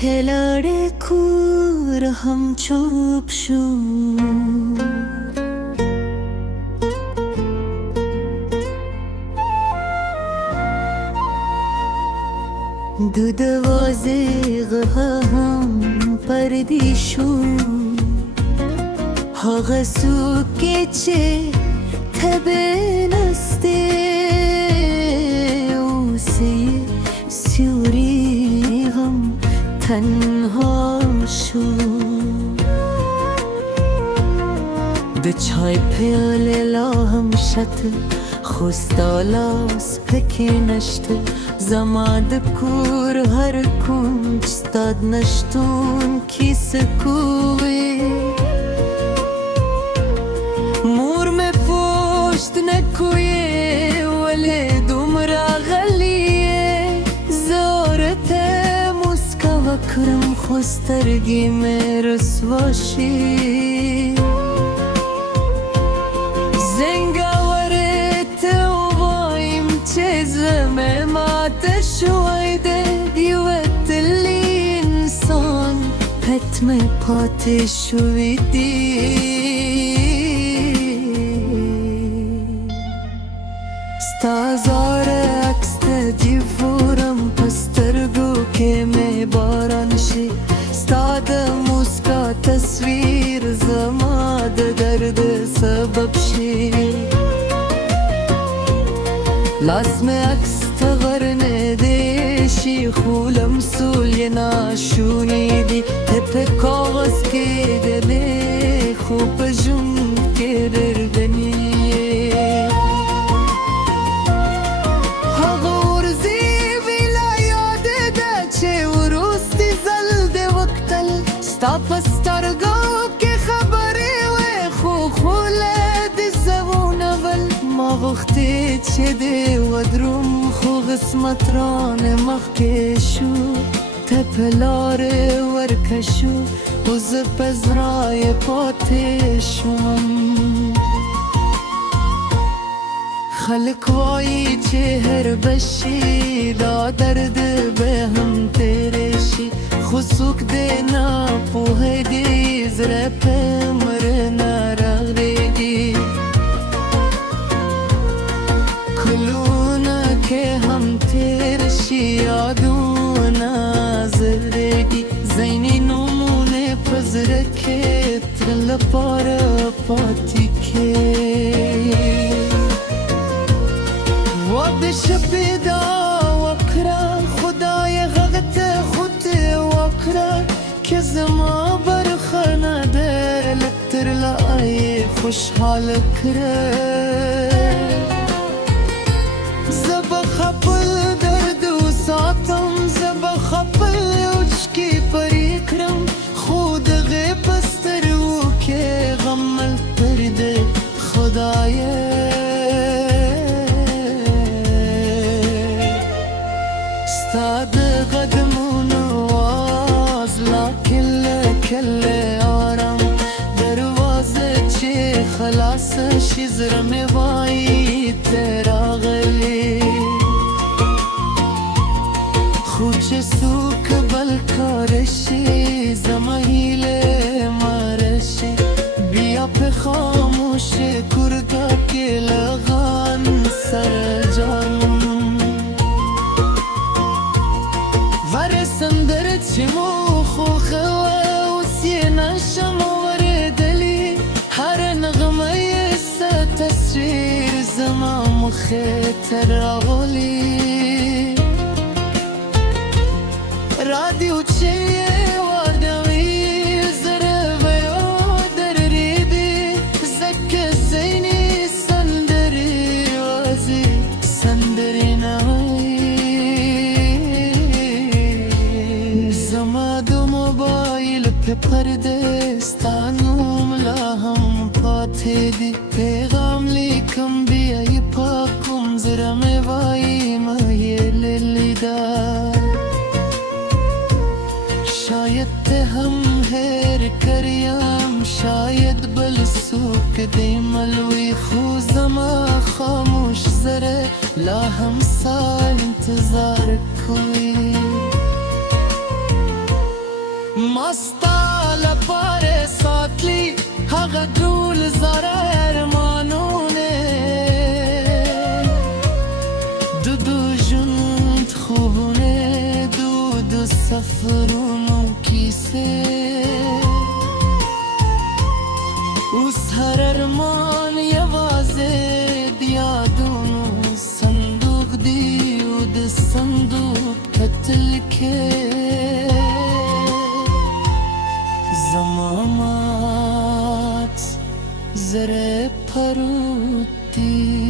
تلاړې کور هم چوپ شو د دروازې غه هم پردي شو هغه څوک چې تبه نسته اوس یې سیوري هم تنها شو د چای پیاله لا هم شته خو ستا لاس پکې نشته زما د کور هر کونج ستا د نشتون کیسه کوي مور مې پوښت نه کوي ولې دومره غلی یې زه ورته موسکا وکړم خو سترګې مې رسوا شي شوی دی یوه تللی انسان حتمه پاتې شوی دی ستا زاره عکس ته جیفورم په سترګو کې مې باران شي ستا د موسکا تصویر زما د درد سبب شي لاس مې عکس ته غرنه شي خو لمسول یې ناشوني دي ته په کاغذ کې دلې خو په ژوند کې دردني هغه ورځې ویلا یاد ده چې وروستي ځل دې وکتل ستا په سترګو کې خبرې وې خو خوله دې زبونه ول ما غوښتې چې دې ودروم خو قسمت رانه مخکې شو ته په لارې ورکه شو خو زه په زړه پاتې شوم خلک وایي چې هر بشي دا درد به هم تیرې شي خو څوک دې نه پوهېږي زړه په عمر نه رغړېږي که هم تیر شي یادونه زرګي زینې نومونه په زړه کې تر لپاره پاتې کې وعده شپې دا وکړه خدای هغه ته خود وکړه که زما برخه نه ده لږ تر لا یې خوشحاله کړه خپل درد وساتم زه به خپل اوچکې پرې کړم خو دغې په سترګو کې غم مل پرده خدایه ستا د قدمونو آواز لا کله کله آرام دروازه چې خلاصه شي زړه مې وایي ته راغلې خو چې څوک بل کار شي زما هیلې ماره شي بیا په خاموشه کورګه کې لغان سره جانم واره سندره چې مو خوښوه اوس یې نشم اورېدلی هره نغمه یې څه تصویر زما مخې ته راغلي رادیو چې واردوي زړه به ودرېږي ځکه ځینې سندرې یوازې سندرې نه وایي زما د موبایل په پرده ستا نوم لا هم پاتې دي پیغام لیکم بیا یې پاکوم زړه مې وایي مه یې لیده شاید ته هم هیر کریم شاید بل څوک دې ملوي خو زما خاموش زړه لا هم ستا انتظار کوي مستا لپاره ساتلی هغه ټول زره ارمانونه د ژوند خوبونه د سفرونو کیسې اوس هر ارمان یوازې د یادونو صندوق دی او د صندوق په تل کې زما مات زره پروتی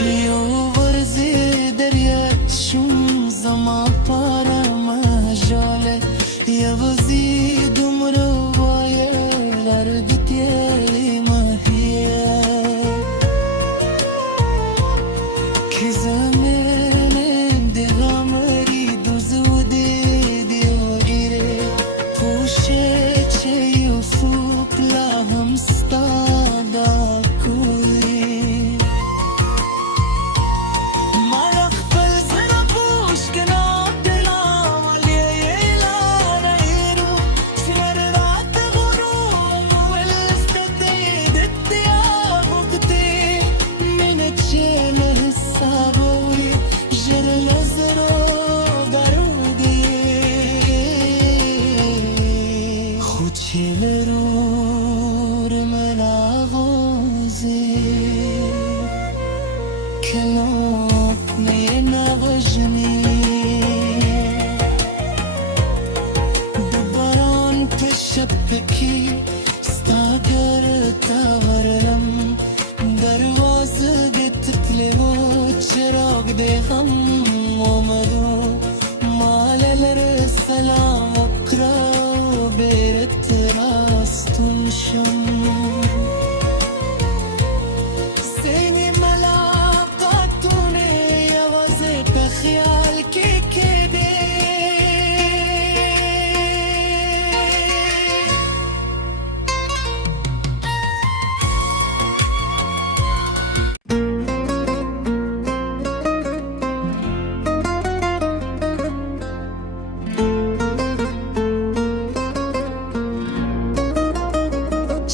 یو ورځې دریاب شوم زما پاره مجاله یوازې دومره ووایه لرګ تیلې مهیه که زمینم د غمري دوزودې دی وغیره پوشه چې یوسف لا هم ستا دا چلرور ملاغوزی کلوب نینوژنی دباران پشپکی ستاگر تاورلم دروازه گتتلی و چراغ ده غم آمدو ماللر سلام اقرا بیرت راستون شم سینی ملاقاتونه یوازه په خیال کې کېدې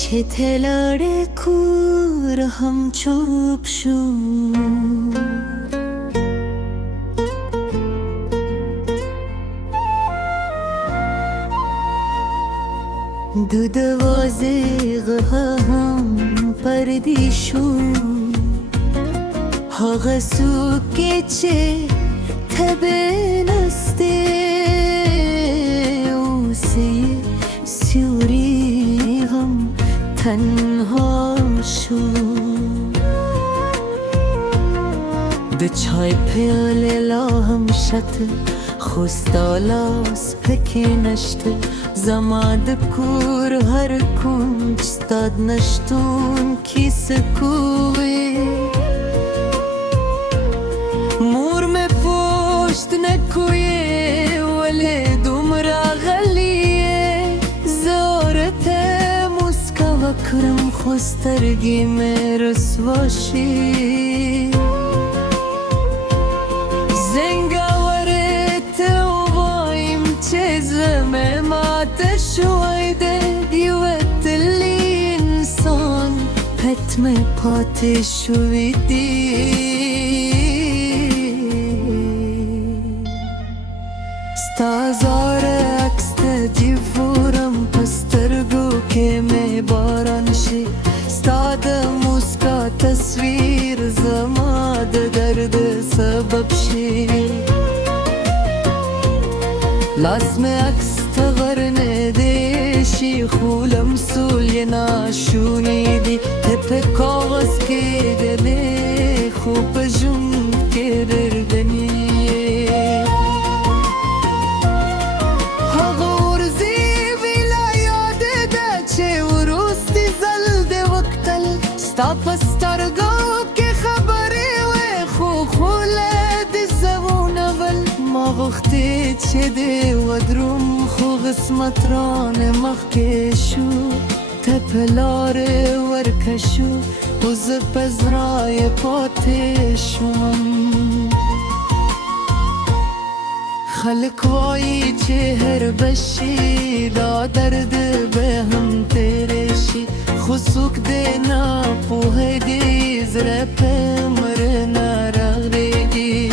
چې تلاړې کور هم چوپ شو د دوازې غه هم پردي شو هغه څوک چې تبه نسته اوس یې سیوري غم تنها شو د چای پیاله لا هم شته خو ستا لاس پکې نشته زما د کور هر کونج ستا د نشتون کیسه کوي مور مې پشت نه کوي ولې دومره غلی زه ورته موسکا وکړم خو سترګې مې رسوا شي شوی د یوه تللی انسان حتمه پاتې شوی دی ستا زاره عکس ته جیفورم په سترګو کې مې باران شي ستا د موسکا تصویر زما د درد سبب شي لاس مې عکس ته غرنه دی شي خو لمسول یې ناشونی دي ته په کاغذ کې دلې خو په ژوند کې دردني هغه ورځې ویلا یاد ده چې وروستي ځل د وختي تشدي ودروم خو قسمت ران مخکشو تپلار ورکشو و زپزرای پاتشم خلق وایی چه هر بشی دا درد به هم ترشی خسوک دینا پوه دی زر پمر نرغرگی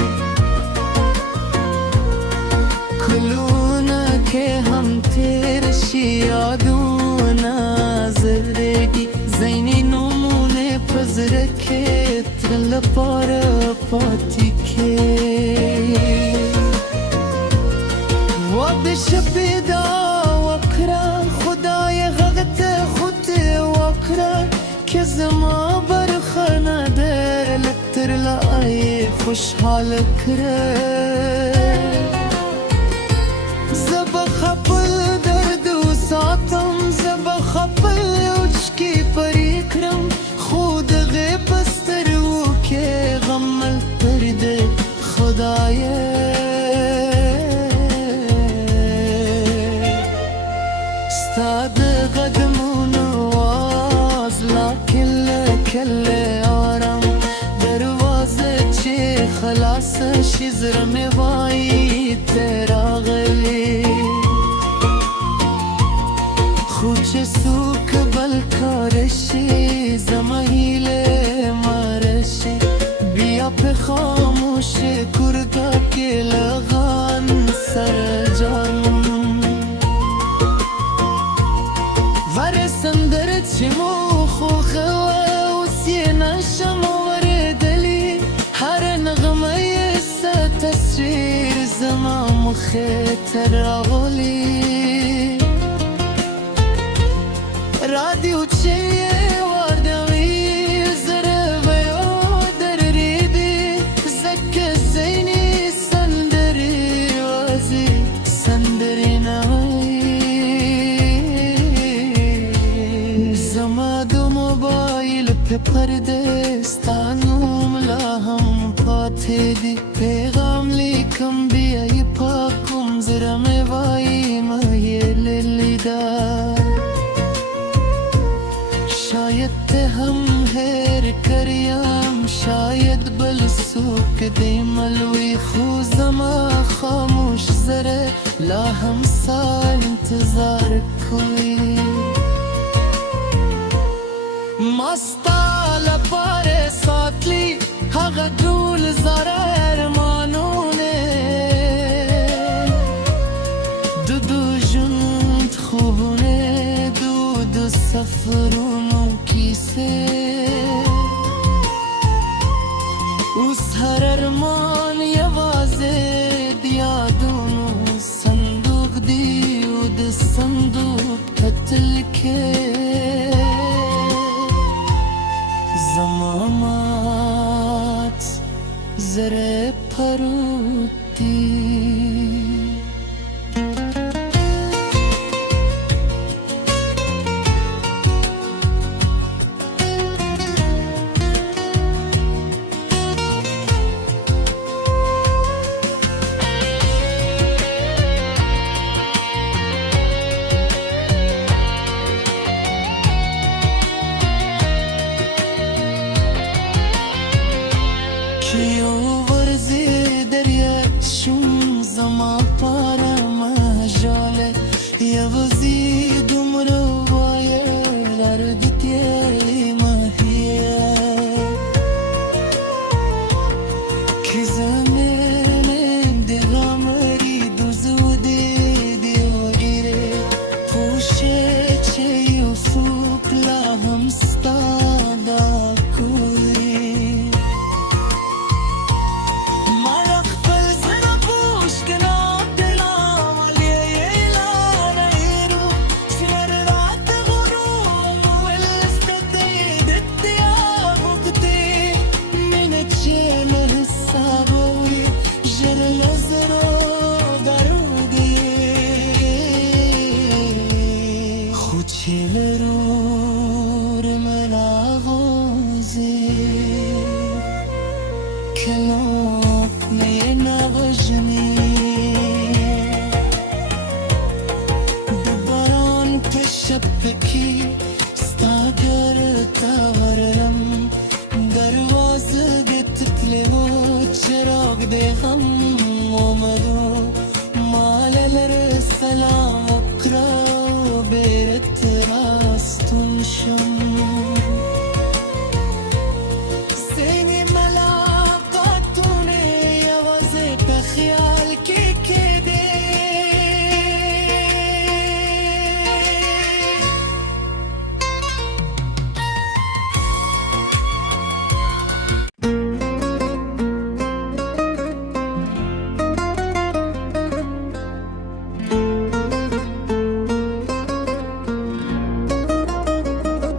کلونا که هم ترشی یادونا زرگی زینی نمونه پزرکت ترل پارا پاتی که وابش پیدا وکرا خدای غلط خود وکرا که زما برخانه در لتر لای خوشحال کرد زب خپل درد و ساتم زب خپل اوچکی پری کرم خود غیبستر و که غمل پرده خدایه استاد قدمون واز لكن كل آرام دروازه چه خلاص شزر میوایی ترا غلی خوچ سوک بل کارشی زمهیل مارشی بیا په خاموش کردا که لغان سر جان ورسندر چمو خوخوا وسی نشم وردلی هر نغمه ست تصویر زما مخیتر آغلی رادیو چه واردوی زره ویو در ریدی زک زینی سندری وازی سندری نوی زما دو موبایل په پرده ستانوم لا هم پاته دی پیغام لیکم بیای پاکم زره می وای مهیل لیدا شاید ته هم هر کریم شاید بل سوک دی ملوی خو زما خاموش زره لا هم سال انتظار کوي مستا لپاره ساتلی هغه ټول زره ارمانونه دو ژوند خوبونه دو سفرونو کیسه اوس هر ارمان یوازې د یادونو صندوق دی او د صندوق په تل کې زمامات زره پروتی کیو ورزی دریت شون زما پارا مجاله یوزی دومرو وای درد تیری مهیه که زمین دیغامری دوزو دی وگیره پوشه چه یوفوک لا هم ستادا کوی چلرور ملاغوزی کلوک نی نوجنی پکی ستاگر تاورم دروازه گتتلی بود چراغ دیغم اومدو ماللر سلام اقرا بیرت راستون شم سینی ملاقاتونه یوازه به خیال که کده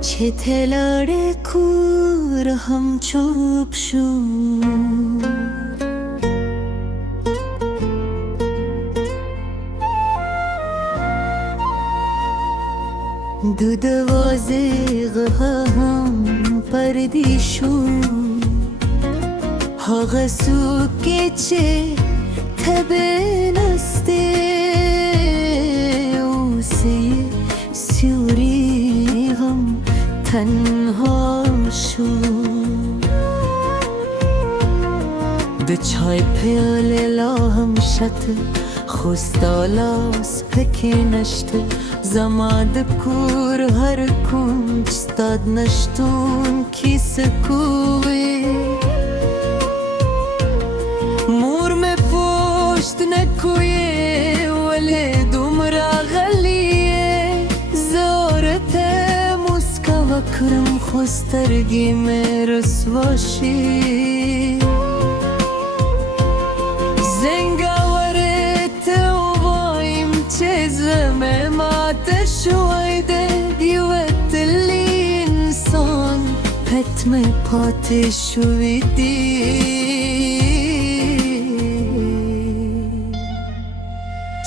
چه تلار کور هم چوب شو دو دوازه هم پردی شو هاغ سوکه چه تبه نسته اوسه سیوری غم تنها شو ده چای پیاله لاهم شت خوستالاس پکی نشته زماد کور هر کنج ستاد نشتون کی سکوی مور میں پوشت نکوی ولی دومرا غلیه زورت مسکا وکرم خوسترگی میں رسواشی زنگاورت ووایم چیزم شویده دیوت لی انسان پتم پات شویدی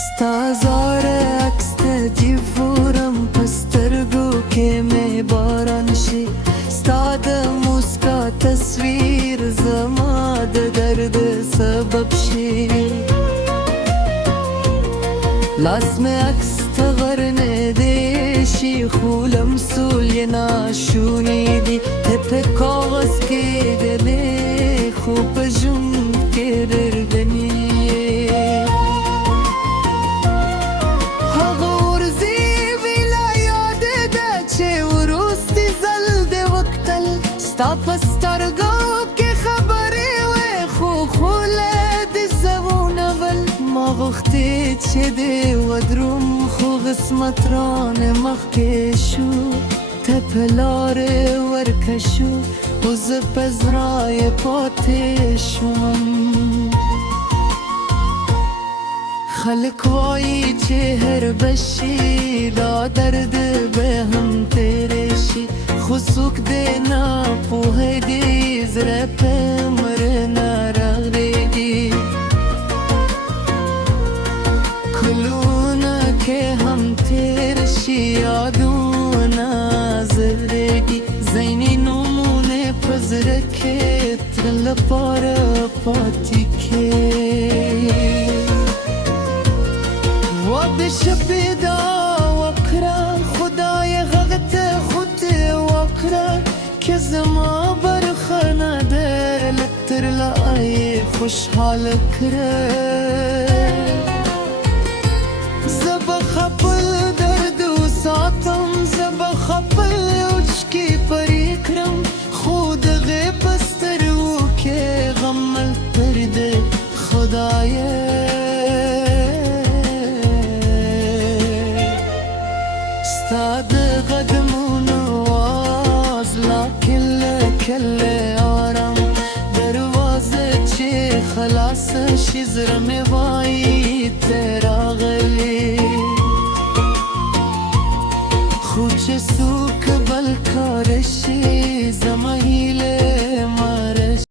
ستازار اکست جیفورم پسترگو که می بارانشی ستاد موسکا تصویر زماد درد سبب شی لاس میں اکس تغرنه دیشی خولم سولی ناشونی دی تپ کاغذ که دلی خوب جون که دردنی هغورزی ویلا یاد ده چه وروستی زلده وقتل ستا پسترگو که خبری و خوله دی زبون اول ما وقتی چه دی و دروم خو قسمت ران مخکشو تپلار ورکشو و زپزرای پاتشون خلق وایی چه هر بشی دا درد به هم تیرشی خسوک دینا پوه دی زر پمر نرغریگی کلونا که هم تیرشی یادونا زرگی زینی نمونه پزرکت ترل پارا پاتی که وابش پیدا وکرا خدای غغت خود وکرا که زما برخانه در لتر لای خوشحال کرد زبا خپل درد و ساتم زبا خپل اوچکی پری کرم خود غیبستر و که غمل پرده خدایه ستاد قدمون واز لکل کل آرام دروازه چه خلاص شیزرم